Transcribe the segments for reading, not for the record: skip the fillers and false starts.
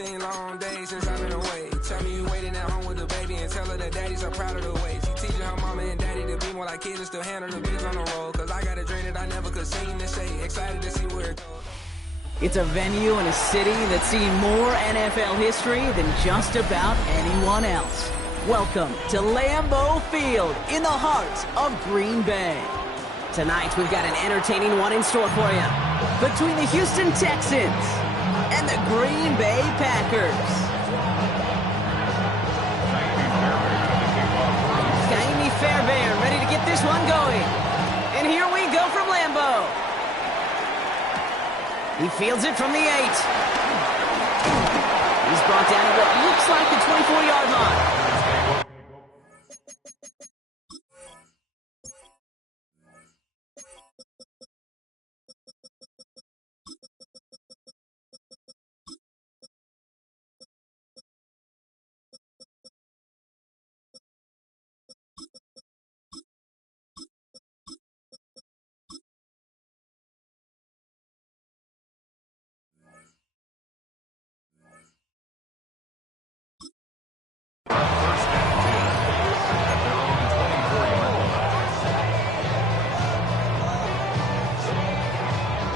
16 long days since I've been away. Tell me you waiting at home with the baby and tell her that daddy's so proud of the way. She teaching her mama and daddy to be more like kids and still handle the bigs on the road. Cause I got a dream that I never could seem to say. Excited to see where it goes. It's a venue in a city that's seen more NFL history than just about anyone else. Welcome to Lambeau Field in the heart of Green Bay. Tonight we've got an entertaining one in store for you. Between the Houston Texans and the Green Bay Packers. Jaime Fairbairn ready to get this one going. And here we go from Lambeau. He fields it from the 8. He's brought down at what looks like the 24-yard line.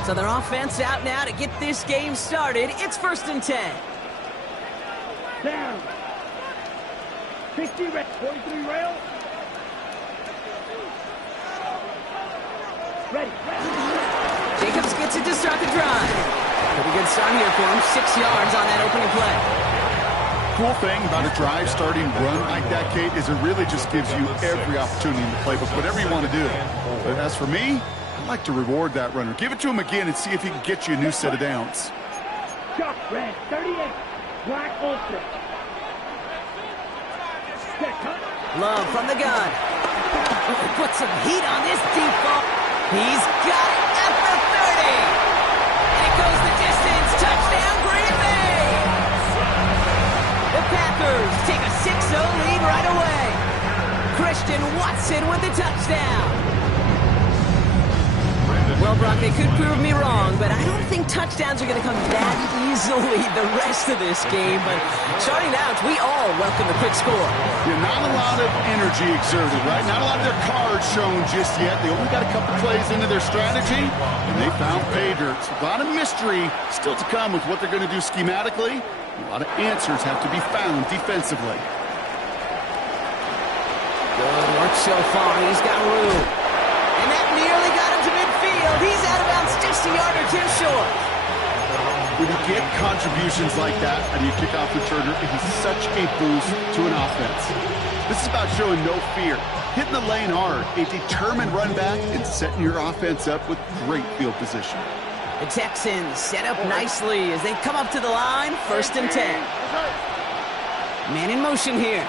So their offense out now to get this game started. It's 1st and 10. Down. 50 rail. 43 rail. Ready. Jacobs gets it to start the drive. Pretty good start here for him. 6 yards on that opening play. Cool thing about a drive starting run like that, Kate, is it really just gives you every opportunity in the playbook, whatever you want to do. But as for me, I'd like to reward that runner. Give it to him again and see if he can get you a new set of downs. Chuck, red, 38. Black ultra. Love from the gun. Put some heat on this deep ball. He's got it at the 30. And it goes the distance. Touchdown, Green Bay. The Packers take a 6-0 lead right away. Christian Watson with the touchdown. Well, Brock, they could prove me wrong, but I don't think touchdowns are going to come that easily the rest of this game. But starting out, we all welcome the quick score. Yeah, not a lot of energy exerted, right? Not a lot of their cards shown just yet. They only got a couple plays into their strategy, and they found pay dirt. So a lot of mystery still to come with what they're going to do schematically. A lot of answers have to be found defensively. Good work so far. He's got room. And that nearly got him to midfield. He's out of bounds just a yard or two short. When you get contributions like that out of your kickoff returner, it is such a boost to an offense. This is about showing no fear, hitting the lane hard, a determined run back, and setting your offense up with great field position. The Texans set up nicely as they come up to the line, 1st and 10. Man in motion here.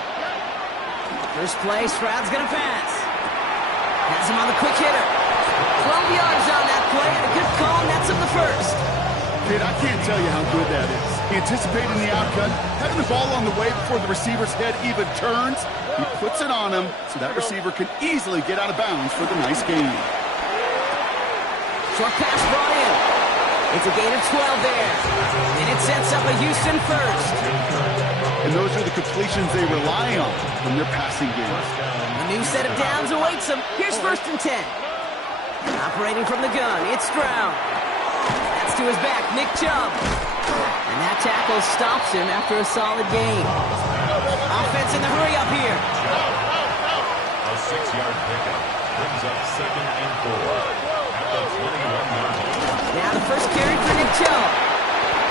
First play, Stroud's going to pass. Has him on the quick hitter. 12 yards on that play, and a good call, and that's on the 1st. Kid, I can't tell you how good that is. Anticipating the outcut, having the ball on the way before the receiver's head even turns. He puts it on him so that receiver can easily get out of bounds for the nice gain. Short pass brought in. It's a gain of 12 there. And it sets up a Houston 1st. And those are the completions they rely on from their passing games. A new set of downs awaits them. Here's 1st and 10. Operating from the gun, it's Stroud. That's to his back, Nick Chubb. And that tackle stops him after a solid gain. Offense in the hurry up here. A 6-yard pickup brings up 2nd and 4 at the 21-yard line. Now the first carry for Nick Chubb.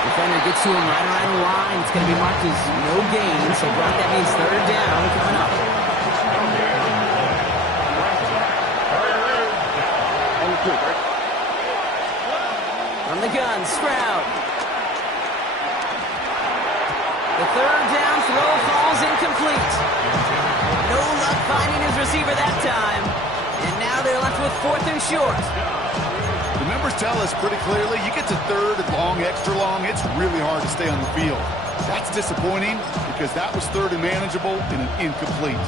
Defender gets to him right around the line. It's going to be marked as no gain, so Brock, that means 3rd down coming up. From the gun, Stroud. The 3rd down throw falls incomplete. No luck finding his receiver that time. And now they're left with 4th and short. The numbers tell us pretty clearly, you get to 3rd and long, extra long, it's really hard to stay on the field. That's disappointing because that was 3rd and manageable and an incomplete.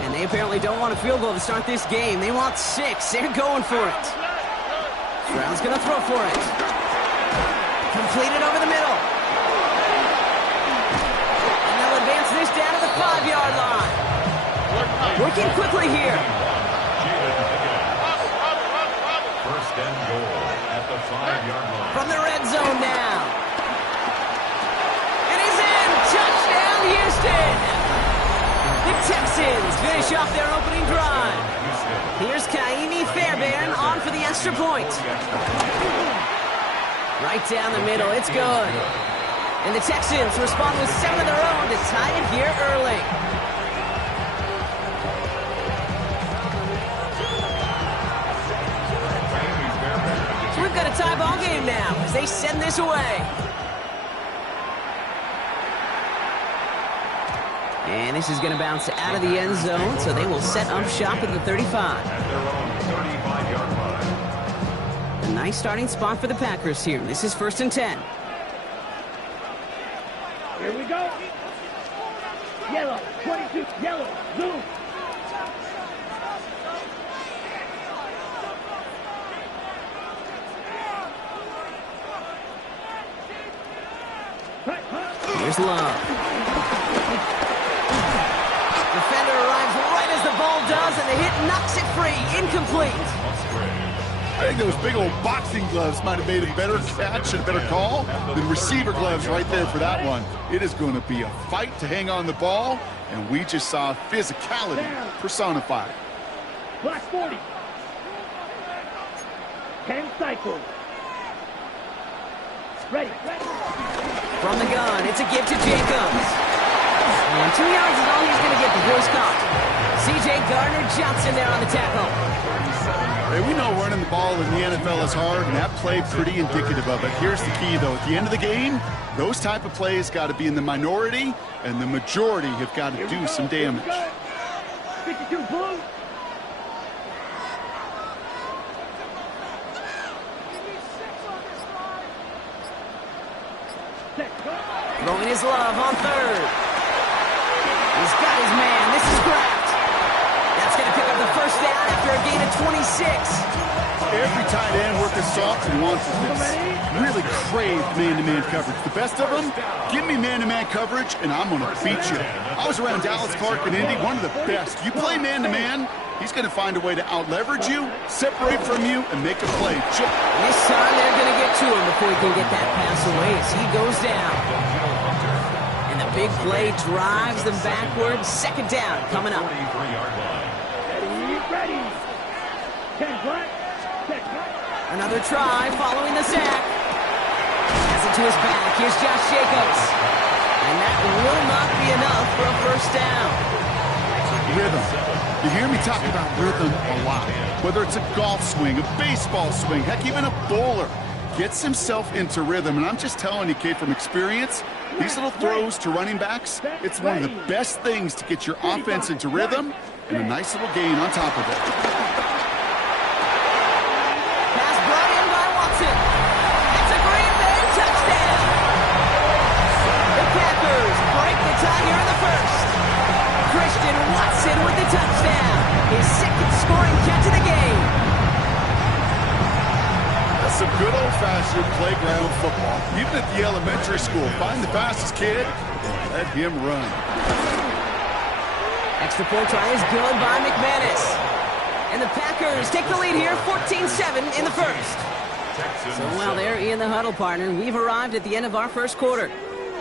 And they apparently don't want a field goal to start this game. They want 6. They're going for it. Stroud's going to throw for it. Completed over the middle. And they'll advance this down to the 5-yard line. Working quickly here. First and goal at the 5-yard line. From the red zone now. And he's in. Touchdown, Houston. The Texans finish off their opening drive. Here's Kaimi Fairbairn on for the extra point. Right down the middle. It's good. And the Texans respond with 7 of their own to tie it here early. So we've got a tie ball game now as they send this away. And this is going to bounce out of the end zone, so they will set up shop at the 35. At their own 35-yard line. A nice starting spot for the Packers here. This is 1st and 10. Here we go. Yellow, 22, yellow, blue. Here's Love. Defender arrives right as the ball does, and the hit knocks it free. Incomplete. I think those big old boxing gloves might have made a better catch and a better call than receiver gloves right there for that one. It is going to be a fight to hang on the ball, and we just saw physicality personified. Black 40. 10 cycles. Ready. From the gun, it's a give to Jacobs. And 2 yards is all he's going to get before he's caught. C.J. Gardner-Johnson there on the tackle. Hey, we know running the ball in the NFL is hard, and that play pretty indicative of it. Here's the key, though. At the end of the game, those type of plays got to be in the minority, and the majority have got to do some damage. 52 blue. Throwing his Love on 3rd. He's got his man. This is Kraft. That's going to pick up the first down after a gain of 26. Every tight end working soft and wants this. Really craved man-to-man coverage. The best of them, give me man-to-man coverage, and I'm going to beat you. I was around Dallas Clark and Indy, one of the best. You play man-to-man, he's going to find a way to out-leverage you, separate from you, and make a play. This time they're going to get to him before he can get that pass away as he goes down. And the big play drives them backwards. 2nd down coming up. 43-yard line. Ready. 10 black. Another try following the sack. Has it to his back. Here's Josh Jacobs. And that will not be enough for a 1st down. Rhythm. You hear me talk about rhythm a lot. Whether it's a golf swing, a baseball swing, heck, even a bowler gets himself into rhythm. And I'm just telling you, Kate, from experience, these little throws to running backs, it's one of the best things to get your offense into rhythm and a nice little gain on top of it. Pass brought in by Watson. It's a Green Bay touchdown. The Packers break the tie here in the 1st. Christian Watson with the touchdown. His 2nd scoring catch of the game. That's some good old-fashioned playground football. Even at the elementary school, find the fastest kid and let him run. Extra point try is good by McManus. And the Packers take the lead here, 14-7 in the 1st. So while they're in the huddle, partner, we've arrived at the end of our 1st quarter.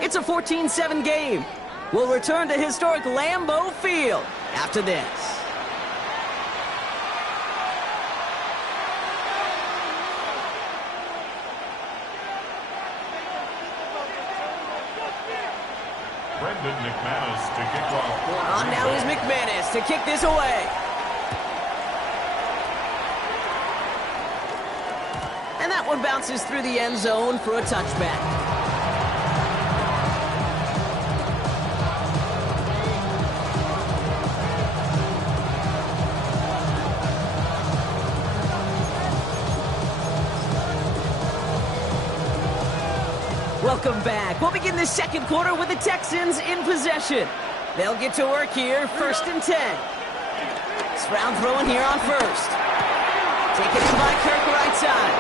It's a 14-7 game. We'll return to historic Lambeau Field after this. Brendan McManus to kick off. On now is McManus to kick this away. And that one bounces through the end zone for a touchback. Welcome back. We'll begin the 2nd quarter with the Texans in possession. They'll get to work here, 1st and 10. Stroud throwing here on 1st. Taken in by Kirk right side.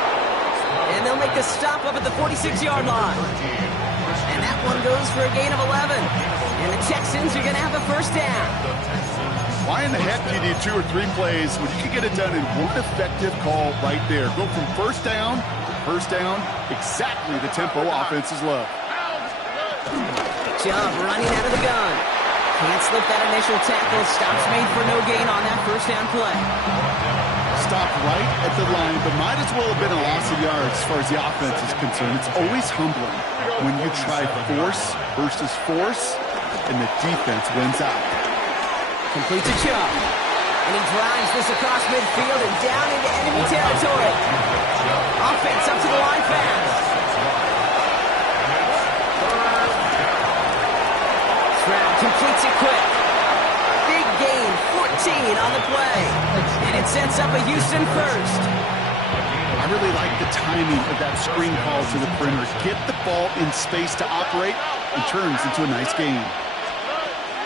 And they'll make the stop up at the 46-yard line. And that one goes for a gain of 11. And the Texans are going to have a first down. Why in the heck do you need 2 or 3 plays when you can get it done in one effective call right there? Go from first down to first down, exactly the tempo offenses love. Chubb running out of the gun. Can't slip that initial tackle. Stops made for no gain on that first down play. Stopped right at the line, but might as well have been a loss of yards as far as the offense is concerned. It's always humbling when you try force versus force, and the defense wins out. Complete to Chubb. And he drives this across midfield and down into enemy territory. Offense up to the line fast. Stroud completes it quick. Big gain, 14 on the play. And it sets up a Houston first. I really like the timing of that screen call to the perimeter. Get the ball in space to operate and turns into a nice game.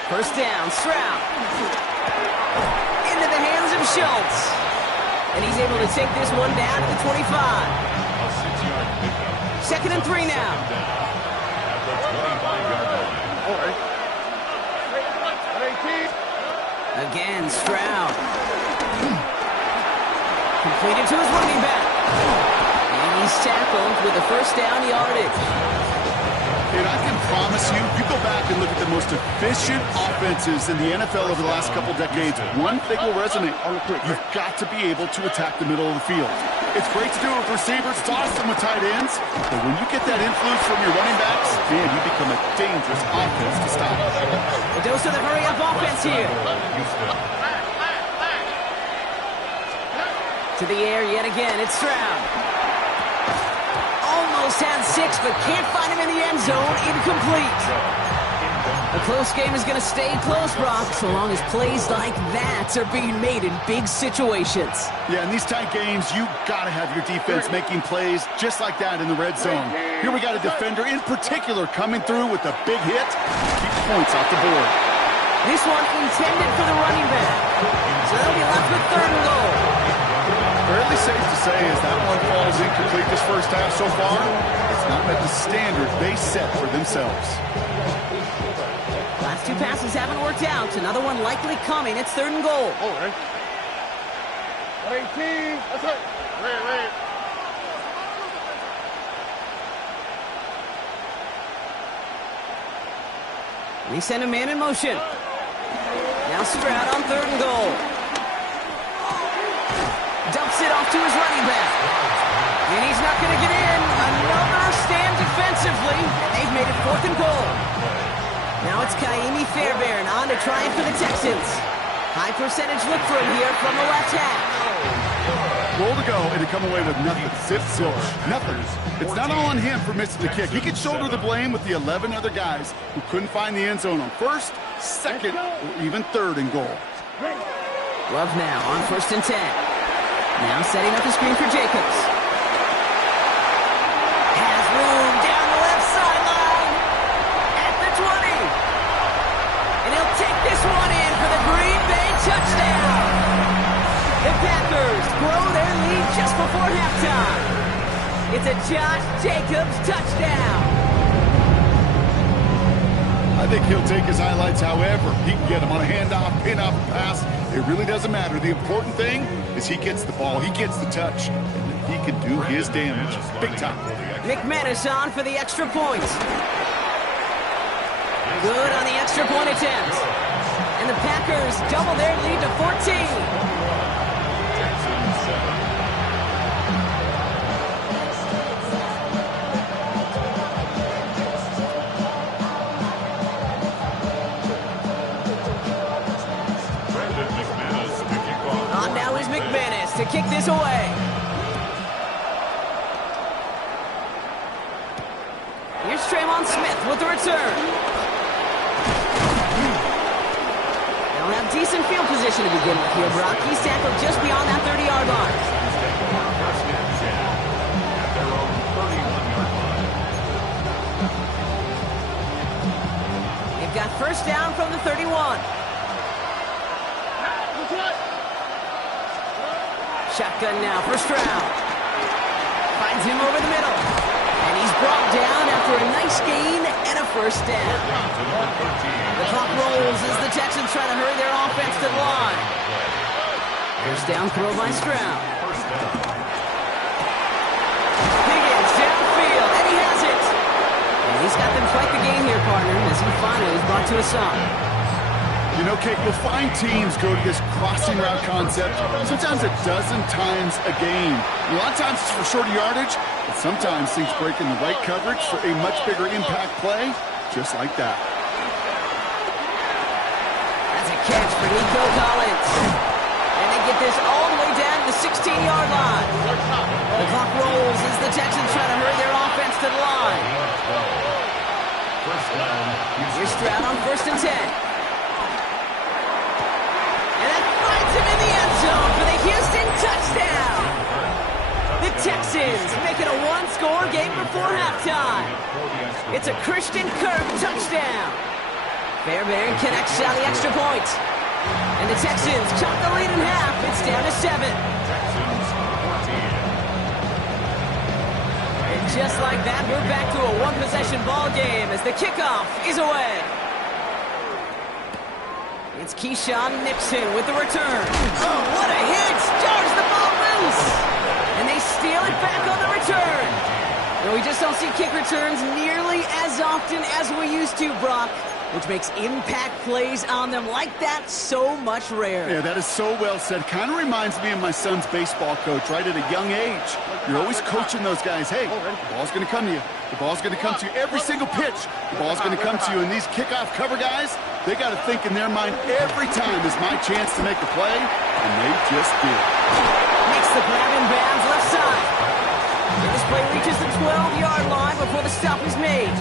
First down, Stroud. Into the hands of Schultz. And he's able to take this one down to the 25. A 6-yard pickup. Second and 3 now. At the 25-yard line. Again, Stroud. Completed to his running back. And he's tackled with a first down yardage. And I can promise you, you go back and look at the most efficient offenses in the NFL over the last couple decades, one thing will resonate. You've got to be able to attack the middle of the field. It's great to do it with receivers, it's awesome with tight ends, but when you get that influence from your running backs, man, you become a dangerous offense to stop. A dose of the hurry-up offense here. To the air yet again, it's Stroud. Almost had 6, but can't find him in the end zone. Incomplete. A close game is going to stay close, Brock, so long as plays like that are being made in big situations. Yeah, in these tight games, you got to have your defense making plays just like that in the red zone. Here we got a defender in particular coming through with a big hit to keep points off the board. This one intended for the running back. So they'll be left with third and goal. Fairly safe to say as that one falls incomplete this first half so far, it's not met the standard they set for themselves. Last 2 passes haven't worked out. Another one likely coming. It's third and goal. All right. 18. That's right. Right. And he sent a man in motion. Now Stroud on third and goal. Dumps it off to his running back. And he's not going to get in. Another stand defensively. They've made it fourth and goal. Now it's Kaimi Fairbairn on to try it for the Texans. High percentage look for him here from the left half. Goal to go, and to come away with nothing. Zilch. Nothing. It's not all on him for missing the kick. He can shoulder the blame with the 11 other guys who couldn't find the end zone on first, second, or even third and goal. Love now on first and 10. Now setting up the screen for Jacobs. Has room down the left sideline at the 20. And he'll take this one in for the Green Bay touchdown. The Packers grow their lead just before halftime. It's a Josh Jacobs touchdown. I think he'll take his highlights however he can get them on a handoff, pin-off, pass. It really doesn't matter. The important thing is he gets the ball, he gets the touch, and he can do his damage big time. McManus on for the extra point. Good on the extra point attempt. And the Packers double their lead to 14. To kick this away. Here's Trayvon Smith with the return. They'll have decent field position to begin with here, Brock. He's tackled just beyond that 30-yard line. They've got first down from the 31. Shotgun now for Stroud. Finds him over the middle. And he's brought down after a nice gain and a first down. The clock rolls as the Texans try to hurry their offense to the line. First down throw by Stroud. Higgins downfield, and he has it. And he's got them fight the game here, partner, as he finally is brought to a stop. You know, Kate, you'll find teams go to this crossing route concept sometimes a dozen times a game. A lot of times it's for shorter yardage, but sometimes things break in the right coverage for a much bigger impact play, just like that. That's a catch for Nico Collins. And they get this all the way down to the 16-yard line. The clock rolls as the Texans try to hurry their offense to the line. Here's Stroud on 1st and 10. In the end zone for the Houston touchdown. The Texans make it a one-score game before halftime. It's a Christian Kirk touchdown. Fairbairn connects on the extra point. And the Texans cut the lead in half. It's down to 7. And just like that, we're back to a one-possession ball game as the kickoff is away. It's Keyshawn Nixon with the return. Oh, what a hit! Jars the ball loose! And they steal it back on the return. And we just don't see kick returns nearly as often as we used to, Brock, which makes impact plays on them like that so much rarer. Yeah, that is so well said. Kind of reminds me of my son's baseball coach right at a young age. You're always coaching those guys. Hey, the ball's going to come to you. The ball's going to come to you every single pitch. The ball's going to come to you. And these kickoff cover guys, they got to think in their mind every time is my chance to make a play, and they just did. Makes the grab in bounds left side. And this play reaches the 12-yard line before the stop is made.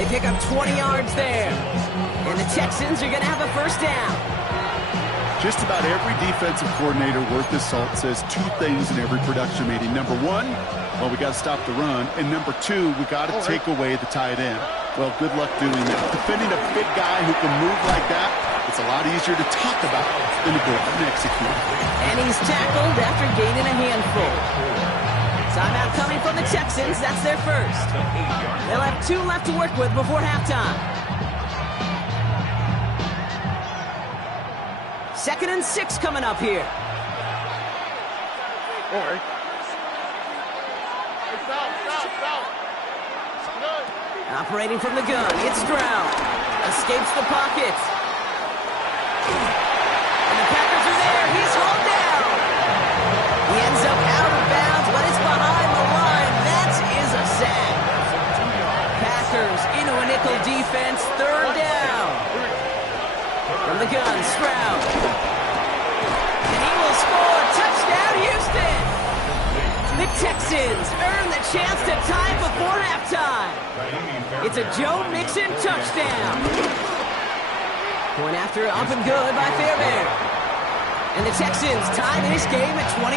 They pick up 20 yards there. And the Texans are going to have a first down. Just about every defensive coordinator worth his salt says two things in every production meeting. Number one, well, we got to stop the run. And number two, we got to take away the tight end. Well, good luck doing that. Defending a big guy who can move like that, it's a lot easier to talk about than to go out and execute. And he's tackled after gaining a handful. Timeout coming from the Texans. That's their first. They'll have 2 left to work with before halftime. 2nd and 6 coming up here. Operating from the gun, it's Stroud. Escapes the pocket. And the Packers are there. He's hauled down. He ends up out of bounds, but it's behind the line. That is a sack. Packers into a nickel defense. 3rd down. From the gun, Stroud. And he will score. Touchdown, Houston. The Texans earn the chance to tie before halftime. It's a Joe Mixon touchdown. Point after up and good by Fairbairn. And the Texans tie this game at 21.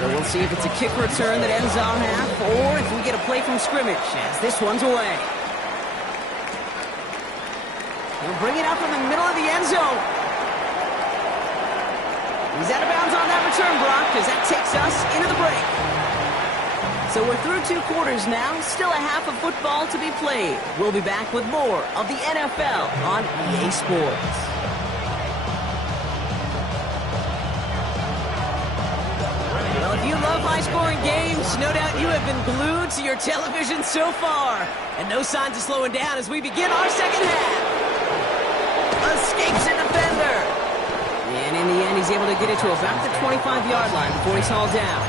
So we'll see if it's a kick return that ends on half or if we get a play from scrimmage as this one's away. He'll bring it up in the middle of the end zone. He's out of bounds on that return, Brock, as that takes us into the break. So we're through 2 quarters now, still a half of football to be played. We'll be back with more of the NFL on EA Sports. Well, if you love high-scoring games, no doubt you have been glued to your television so far. And no signs of slowing down as we begin our second half. Escapes a defender. And in the end, he's able to get it to about the 25-yard line before he's hauled down.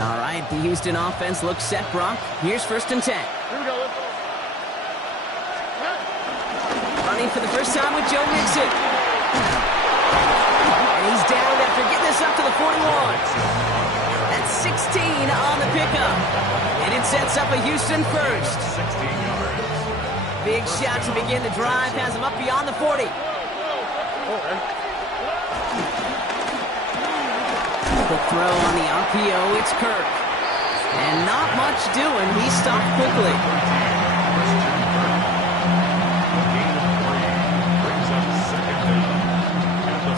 All right, the Houston offense looks set, Brock. Here's 1st and 10. Running for the first time with Joe Mixon. And he's down after getting this up to the 41. That's 16 on the pickup. And it sets up a Houston first. Big shot to begin the drive. Has him up beyond the 40. The throw on the RPO. It's Kirk. And not much doing. He stopped quickly.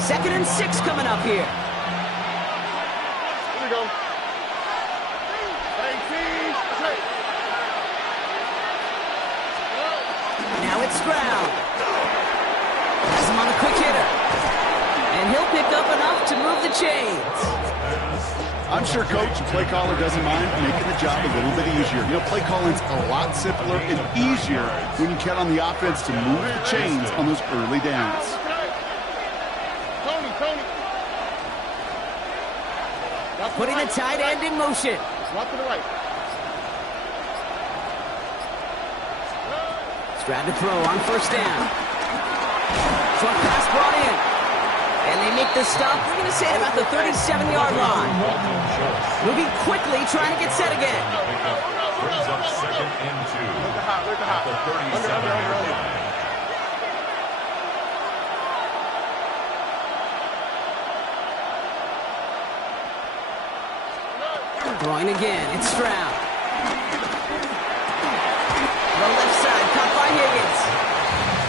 Second and 6 coming up here. Here we go. Now it's Stroud. Has him on the quick hitter. And he'll pick up enough to move the chains. I'm sure coach and play caller doesn't mind making the job a little bit easier. You know, play calling's a lot simpler and easier when you count on the offense to move the chains on those early downs. Tony. Putting the tight end in motion. Drop to the right. Stroud to throw on first down. Short pass brought in. And they make the stop, we're going to say, at about the 37-yard line. Moving quickly, trying to get set again. Brings up second and 2 at the 37-yard line. Throwing again, it's Stroud. The left side, caught by Higgins.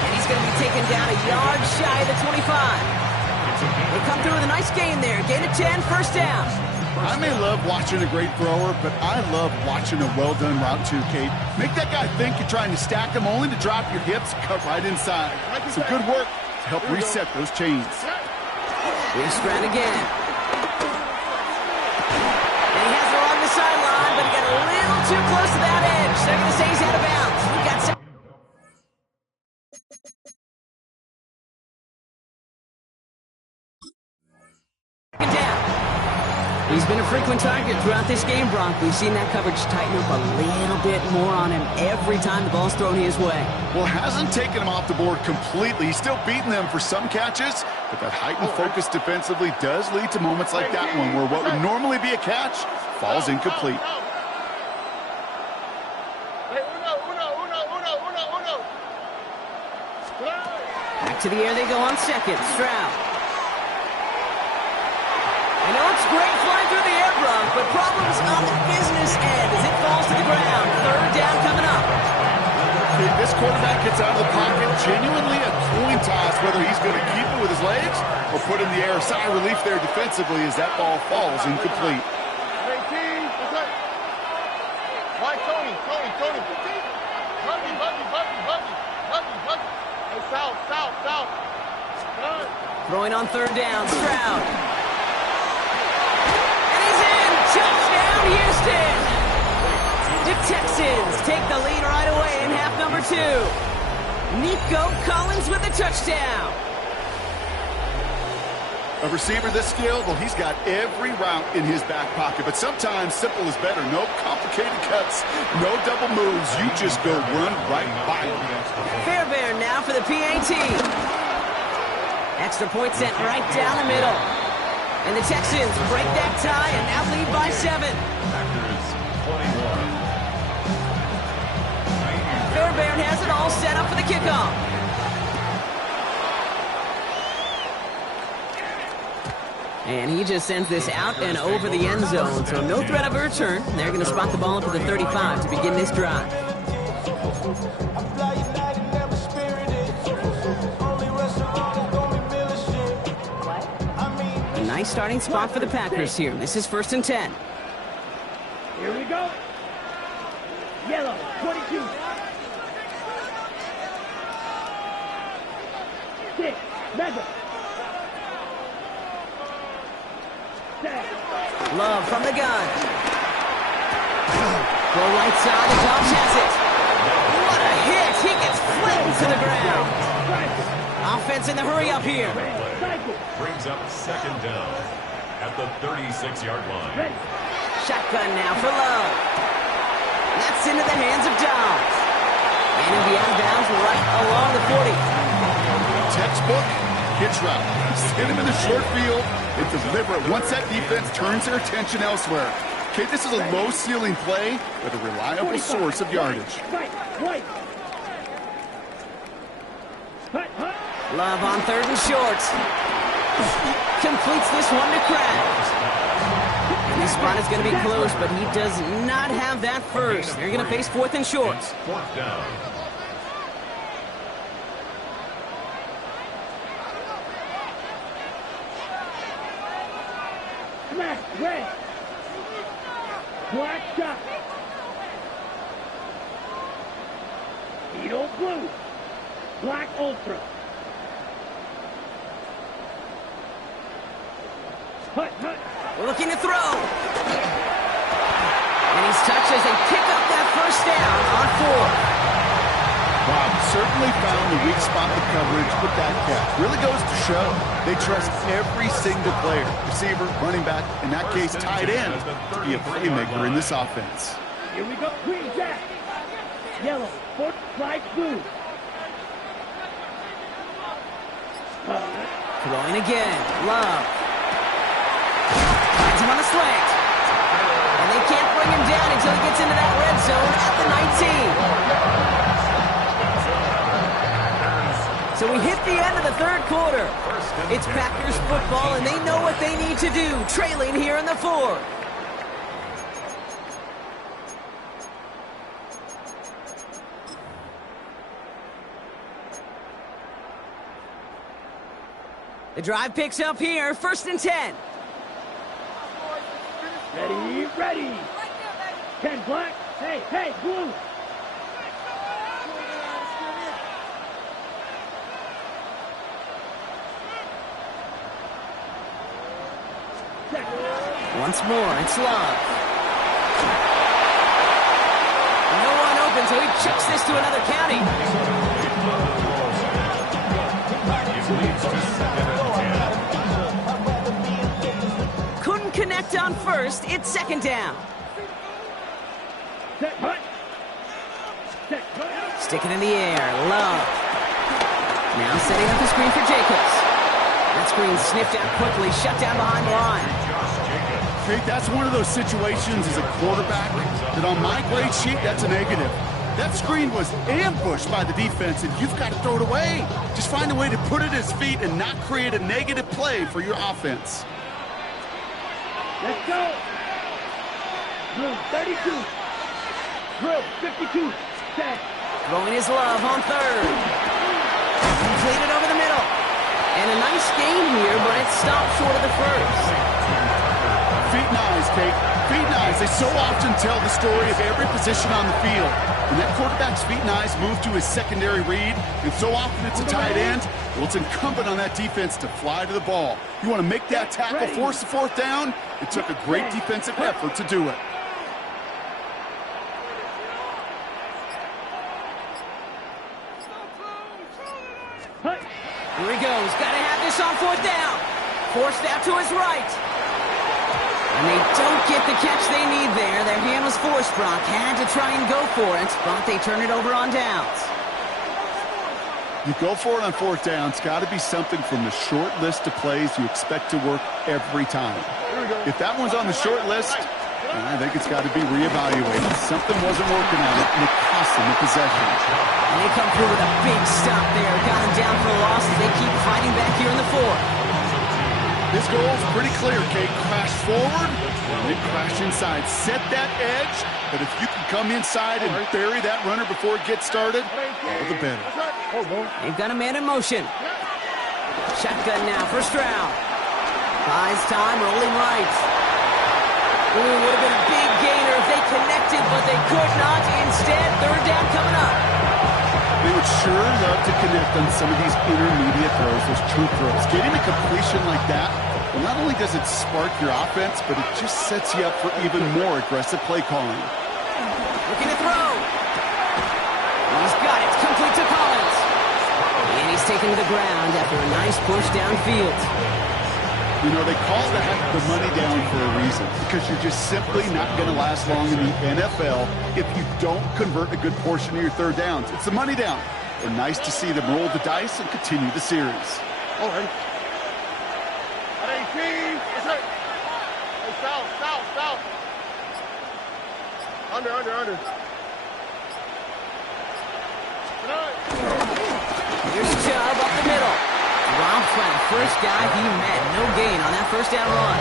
And he's going to be taken down a yard shy of the 25. They come through with a nice gain there. Gain of 10, first down. I may love watching a great thrower, but I love watching a well-done route too, Kate. Make that guy think you're trying to stack him only to drop your hips and cut right inside. Some good work to help reset those chains. Here's Stroud again. And he has it along the sideline, but he got a little too close to that edge. They're going to say he's out of bounds. We got second down. He's been a frequent target throughout this game, Brock. We've seen that coverage tighten up a little bit more on him every time the ball's thrown his way. Well, hasn't taken him off the board completely. He's still beating them for some catches, but that heightened focus defensively does lead to moments like that one where what would normally be a catch falls incomplete. Back to the air they go on second. Stroud. I know it's great flying through the air, Brock, but problems on the business end as it falls to the ground. Third down coming up. This quarterback gets out of the pocket, genuinely a coin toss whether he's going to keep it with his legs or put in the air. Sigh of relief there defensively as that ball falls incomplete. Why, Tony. Huggy. Hey, south. Throwing on third down. Stroud. And he's in. Touchdown, Houston. The Texans take the lead right away in half number 2. Nico Collins with a touchdown. A receiver this skilled, well, he's got every route in his back pocket, but sometimes simple is better. No complicated cuts, no double moves. You just go run right by him. Fairbairn now for the PAT. Extra point sent right down the middle. And the Texans break that tie and now lead by 7. Packers 21. Fairbairn has it all set up for the kickoff. And he just sends this out and over the end zone, so no threat of a return. They're going to spot the ball up at the 35 to begin this drive. A nice starting spot for the Packers here. This is 1st and 10. Here we go. Yellow, 22. 6, Madden. Love from the gun. Go right side, and Dobbs has it. What a hit! He gets flattened to the ground. Offense in the hurry up here. Brings up second down at the 36-yard line. Shotgun now for Love. That's into the hands of Dobbs. And he'll be out of bounds right along the 40. Textbook hitch route. Hit him in the short field and deliver it once that defense turns their attention elsewhere. Okay, this is a low-ceiling play, but a reliable source of yardage. Love on 3rd and short. Completes this one to Krabs. And This spot is going to be close, but he does not have that first. They're going to face 4th and short. Fourth down. Smash, red. Black shot. Edo blue. Black ultra. Hut, hut. Looking to throw. And he's touched as they pick up that first down on 4th. Bob certainly found the weak spot in the coverage with that catch. Really goes to show they trust every single player, receiver, running back, in that case tight end, to be a playmaker in this offense. Here we go. Green jack. Yellow. 4th flag blue. Throwing again. Love. Finds him on the slant. And they can't bring him down until he gets into that red zone at the 19. So we hit the end of the 3rd quarter. It's Packers football, and they know what they need to do, trailing here in the 4th. The drive picks up here, 1st and 10. Ready, ready. 10 black. Hey, hey, blue. Once more, it's Love. No one open, so he chucks this to another county. Couldn't connect on 1st. It's 2nd down. Set, hut. Set, hut. Stick it in the air. Love. Now setting up the screen for Jacobs. That screen sniffed out quickly, shut down behind the line. Okay, that's one of those situations as a quarterback that on my grade sheet, that's a negative. That screen was ambushed by the defense, and you've got to throw it away. Just find a way to put it at his feet and not create a negative play for your offense. Let's go. Blue 32. Blue 52. Set. Throwing his Love on 3rd. Completed over the middle. And a nice gain here, but it stopped short of the 1st. Feet and eyes, Kate. Feet and eyes. They so often tell the story of every position on the field. When that quarterback's feet and eyes move to his secondary read, and so often it's a tight end, well, it's incumbent on that defense to fly to the ball. You want to make that tackle, force the 4th down? It took a great defensive effort to do it. Here he goes. Got to have this on 4th down. Forced out to his right. And they don't get the catch they need there. Their hand was forced, Brock. Had to try and go for it, but they turn it over on downs. You go for it on 4th down. It's got to be something from the short list of plays you expect to work every time. If that one's on the short list, I think it's got to be reevaluated. Something wasn't working out, and it cost them the possession. And they come through with a big stop there. Got them down for a loss as they keep fighting back here in the 4th. This goal is pretty clear, Kate. Crash forward, and then crash inside. Set that edge, but if you can come inside and bury that runner before it gets started, all the better. They've got a man in motion. Shotgun now, first round. Buys time, rolling right. Ooh, would have been a big gainer if they connected, but they could not. Instead, 3rd down coming up. They would sure love to connect on some of these intermediate throws, those true throws. Getting a completion like that, well, not only does it spark your offense, but it just sets you up for even more aggressive play calling. Looking to throw. He's got it. Complete to Collins. And he's taken to the ground after a nice push downfield. You know, they call the money down for a reason, because you're just simply not going to last long in the NFL if you don't convert a good portion of your 3rd downs. It's the money down. And nice to see them roll the dice and continue the series. All right. Hey, south. Under. Here's Chubb up the middle. robbed by the first guy he met. No gain on that first down run.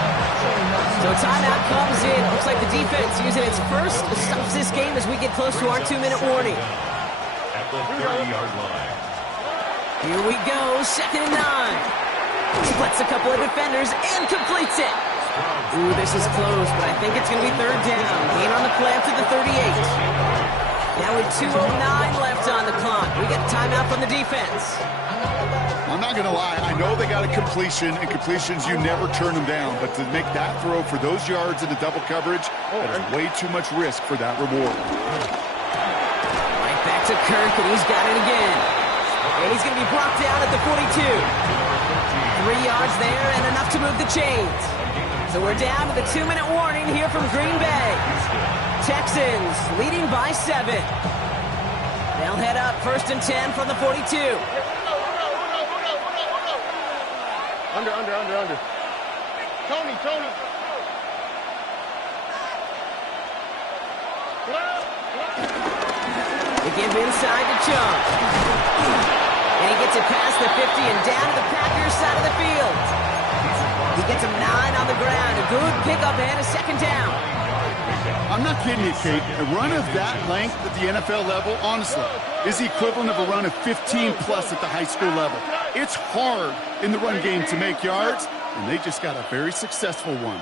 So timeout comes in. Looks like the defense using its first stops this game as we get close to our 2-minute warning. At the 30-yard line. Here we go, 2nd and 9. Splits a couple of defenders and completes it. Ooh, this is close, but I think it's going to be 3rd down. Gain on the play up to the 38. Now with 2:09 left on the clock, we get timeout from the defense. I'm not going to lie. I know they got a completion, and completions, you never turn them down. But to make that throw for those yards in the double coverage, that is way too much risk for that reward. Right back to Kirk, and he's got it again. And he's going to be brought down at the 42. 3 yards there and enough to move the chains. So we're down to the 2-minute warning here from Green Bay. Texans leading by 7. They'll head up 1st and 10 from the 42. Under. Tony. They give inside to Chung. And he gets it past the 50 and down to the Packers side of the field. He gets him 9 on the ground. A good pickup and a 2nd down. I'm not kidding you, Kate. A run of that length at the NFL level, honestly, is the equivalent of a run of 15-plus at the high school level. It's hard in the run game to make yards, and they just got a very successful one.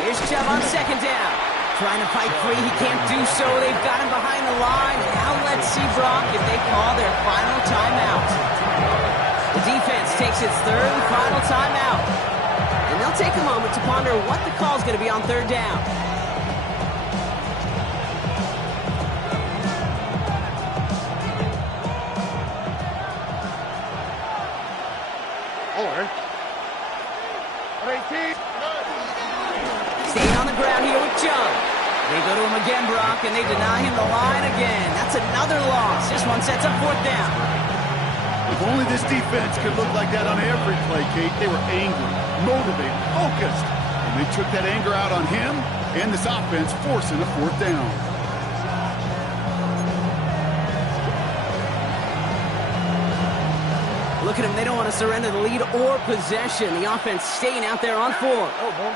Here's Chubb on 2nd down. Trying to fight free. He can't do so. They've got him behind the line. Now let's see, Brock, if they call their final timeout. The defense takes its 3rd and final timeout. And they'll take a moment to ponder what the call's going to be on 3rd down. Staying on the ground here with Chung. They go to him again, Brock, and they deny him the line again. That's another loss. This one sets up 4th down. If only this defense could look like that on every play, Kate. They were angry, motivated, focused. And they took that anger out on him and this offense, forcing a 4th down. Look at them. They don't want to surrender the lead or possession. The offense staying out there on 4. Oh, boy.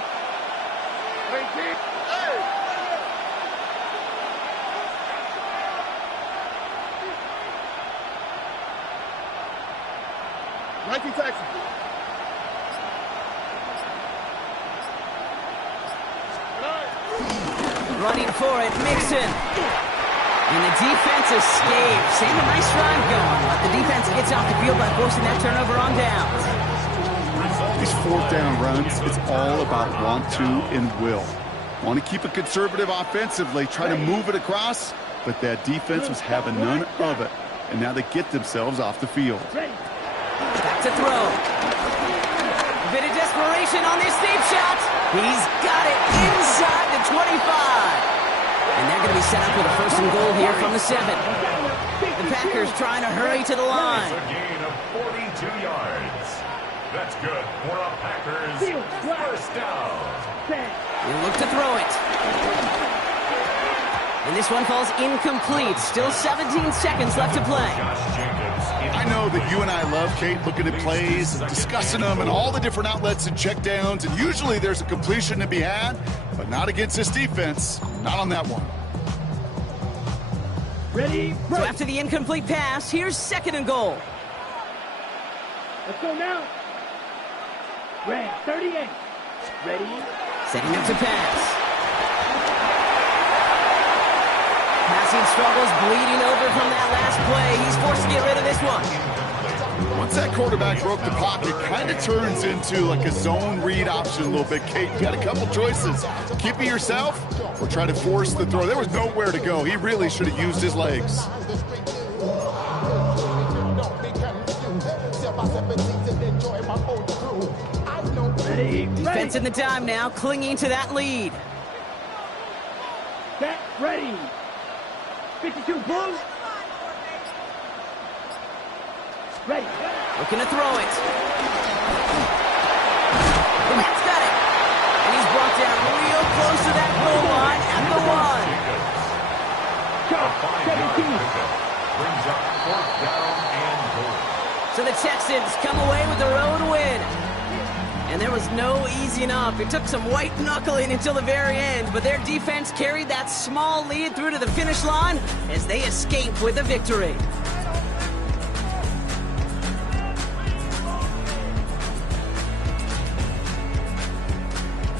19 Texans. Running for it, Mixon. And the defense escapes. Same a nice drive going, but the defense gets off the field by forcing that turnover on downs. These 4th down runs, it's all about want to and will. Want to keep it conservative offensively, try to move it across, but that defense was having none of it. And now they get themselves off the field. Back to throw. A bit of desperation on this deep shot. He's got it inside the 25. And they're going to be set up with a 1st and goal here from the 7. The Packers trying to hurry to the line. It's a gain of 42 yards. That's good for a Packers 1st down. They look to throw it. And this one falls incomplete. Still 17 seconds left to play. I know that you and I love, Kate, looking at plays, and discussing them, and all the different outlets and checkdowns, and usually there's a completion to be had, but not against this defense. Not on that one. Ready? So after the incomplete pass, here's 2nd and goal. Let's go now. Red, 38. Ready? Setting up to pass. Passing struggles, bleeding over from that last play. He's forced to get rid of this one. Once that quarterback broke the pocket, it kind of turns into like a zone read option a little bit, Kate. You got a couple choices. Keep it yourself or try to force the throw. There was nowhere to go. He really should have used his legs. Ready? Defense in the dime now, clinging to that lead. Set, ready. 52 blue. Ready. Looking to throw it. The man's got it. And he's brought down real close to that goal line at the 1. A 5-yard pickup brings up 4th down and goal. So the Texans come away with the road win. And there was no easing up. It took some white knuckling until the very end, but their defense carried that small lead through to the finish line as they escape with a victory.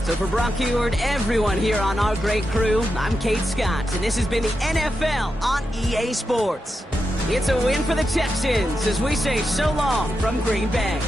So for Brock Eward, everyone here on our great crew, I'm Kate Scott, and this has been the NFL on EA Sports. It's a win for the Texans as we say so long from Green Bay.